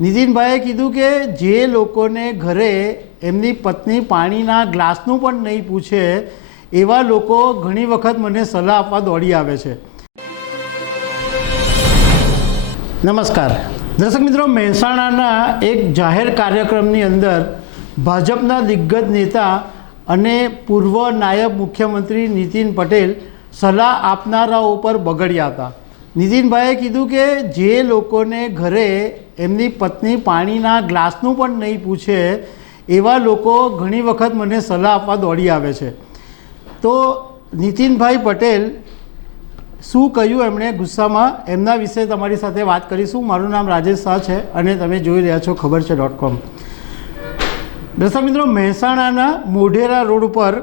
નીતિનભાઈએ કીધું કે જે લોકોને ઘરે એમની પત્ની પાણીના ગ્લાસનું પણ નહીં પૂછે, એવા લોકો ઘણી વખત મને સલાહ આપવા દોડી આવે છે. નમસ્કાર. દર્શક મિત્રો, મહેસાણાના એક જાહેર કાર્યક્રમની અંદર ભાજપના દિગ્ગજ નેતા અને પૂર્વ નાયબ મુખ્યમંત્રી નીતિન પટેલ સલાહ આપનારાઓ પર બગડ્યા હતા. નીતિનભાઈએ કીધું કે જે લોકોને ઘરે એમની પત્ની પાણીના ગ્લાસનું પણ નહીં પૂછે, એવા લોકો ઘણી વખત મને સલાહ આપવા દોડી આવે છે. તો નીતિનભાઈ પટેલ, શું કહ્યું એમણે ગુસ્સામાં? એમના વિશે તમારી સાથે વાત કરીશું. મારું નામ રાજેશ શાહ છે અને તમે જોઈ રહ્યા છો ખબર છે ડોટ કોમ. દર્શક મિત્રો, મહેસાણાના મોઢેરા રોડ ઉપર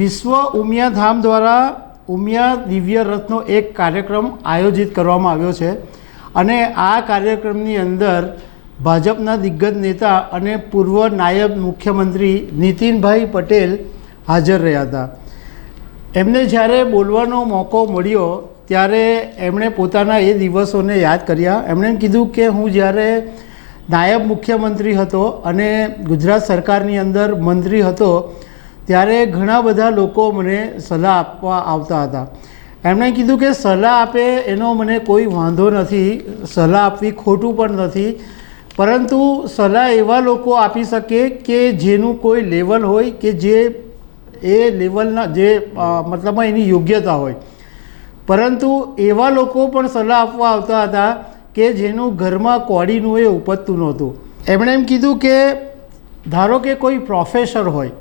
વિશ્વ ઉમિયા ધામ દ્વારા ઉમિયા દિવ્ય રથનો એક કાર્યક્રમ આયોજિત કરવામાં આવ્યો છે અને આ કાર્યક્રમની અંદર ભાજપના દિગ્ગજ નેતા અને પૂર્વ નાયબ મુખ્યમંત્રી નીતિનભાઈ પટેલ હાજર રહ્યા હતા. એમને જ્યારે બોલવાનો મોકો મળ્યો, ત્યારે એમણે પોતાના એ દિવસોને યાદ કર્યા. એમણે કીધું કે હું જ્યારે નાયબ મુખ્યમંત્રી હતો અને ગુજરાત સરકારની અંદર મંત્રી હતો ત્યારે ઘણા બધા લોકો મને સલાહ આપવા આવતા હતા. એમણે કીધું કે સલાહ આપે એનો મને કોઈ વાંધો નથી, સલાહ આપવી ખોટું પણ નથી. પરંતુ સલાહ એવા લોકો આપી શકે કે જેનું કોઈ લેવલ હોય કે જે એ લેવલના જે મતલબમાં એની યોગ્યતા હોય. પરંતુ એવા લોકો પણ સલાહ આપવા આવતા હતા કે જેનું ઘરમાં કોડીનું એ ઉપજતું નહોતું. એમણે એમ કીધું કે ધારો કે કોઈ પ્રોફેસર હોય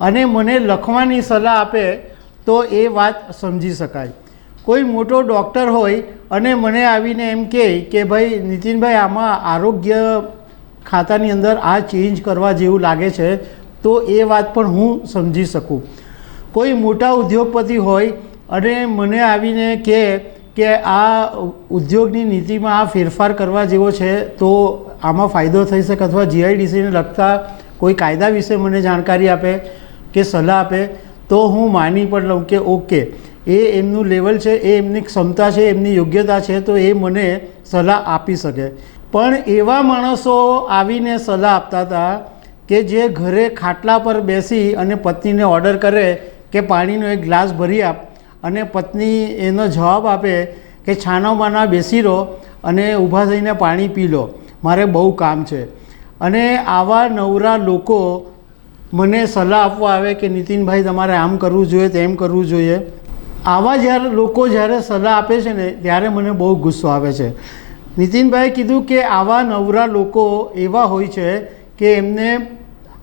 અને મને લખવાની સલાહ આપે તો એ વાત સમજી શકાય. કોઈ મોટો ડૉક્ટર હોય અને મને આવીને એમ કહે કે ભાઈ, નીતિનભાઈ, આમાં આરોગ્ય ખાતાની અંદર આ ચેન્જ કરવા જેવું લાગે છે, તો એ વાત પણ હું સમજી શકું. કોઈ મોટા ઉદ્યોગપતિ હોય અને મને આવીને કહે કે આ ઉદ્યોગની નીતિમાં આ ફેરફાર કરવા જેવો છે, તો આમાં ફાયદો થઈ શકે અથવા જીઆઈડીસીને લગતા કોઈ કાયદા વિશે મને જાણકારી આપે. કે સલાહ આપે, તો હું માની પણ લઉં કે ઓકે એ એમનું લેવલ છે, એ એમની ક્ષમતા છે, એમની યોગ્યતા છે, તો એ મને સલાહ આપી શકે. પણ એવા માણસો આવીને સલાહ આપતા હતા કે જે ઘરે ખાટલા પર બેસી અને પત્નીને ઓર્ડર કરે કે પાણીનો એક ગ્લાસ ભરી આપ અને પત્ની એનો જવાબ આપે કે છાનામાંના બેસી રહો અને ઊભા થઈને પાણી પી લો. મારે બહુ કામ છે. અને આવા નવરા લોકો મને સલાહ આપવા આવે કે નીતિનભાઈ તમારે આમ કરવું જોઈએ, તેમ કરવું જોઈએ. આવા જ્યારે લોકો જ્યારે સલાહ આપે છે ને, ત્યારે મને બહુ ગુસ્સો આવે છે. નીતિનભાઈએ કીધું કે આવા નવરા લોકો એવા હોય છે કે એમને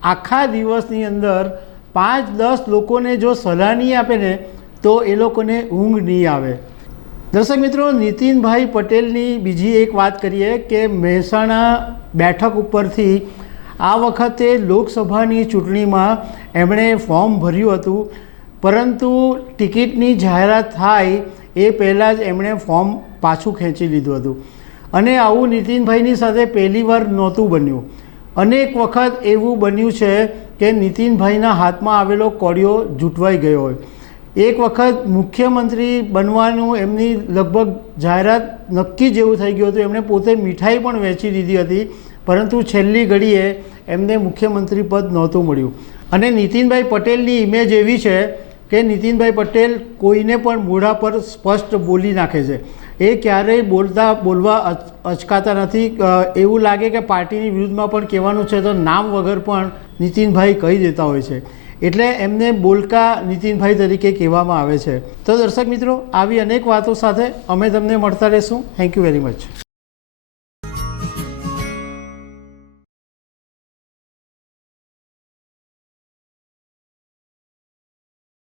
આખા દિવસની અંદર પાંચ, દસ લોકોને જો સલાહ નહીં આપે ને, તો એ લોકોને ઊંઘ નહીં આવે. દર્શક મિત્રો, નીતિનભાઈ પટેલની બીજી એક વાત કરીએ કે મહેસાણા બેઠક ઉપરથી આ વખતે લોકસભાની ચૂંટણીમાં એમણે ફોર્મ ભર્યું હતું. પરંતુ ટિકિટની જાહેરાત થાય એ પહેલાં જ એમણે ફોર્મ પાછું ખેંચી લીધું હતું. અને આવું નીતિનભાઈની સાથે પહેલીવાર નહોતું બન્યું. અનેક વખત એવું બન્યું છે કે નીતિનભાઈના હાથમાં આવેલો કોડિયો જૂટવાઈ ગયો હોય. એક વખત મુખ્યમંત્રી બનવાનું એમની લગભગ જાહેરાત નક્કી જેવું થઈ ગયું હતું. એમણે પોતે મીઠાઈ પણ વહેંચી દીધી હતી. પરંતુ છેલ્લી ઘડીએ એમને મુખ્યમંત્રી પદ નહોતું મળ્યું. અને નીતિનભાઈ પટેલની ઇમેજ એવી છે કે નીતિનભાઈ પટેલ કોઈને પણ મોઢા પર સ્પષ્ટ બોલી નાખે છે. એ ક્યારેય બોલતા, બોલવા અચકાતા નથી. એવું લાગે કે પાર્ટીની વિરુદ્ધમાં પણ કહેવાનું છે તો નામ વગર પણ નીતિનભાઈ કહી દેતા હોય છે. એટલે એમને બોલકા નીતિનભાઈ તરીકે કહેવામાં આવે છે. તો દર્શક મિત્રો, આવી અનેક વાતો સાથે અમે તમને મળતા રહીશું. Thank you very much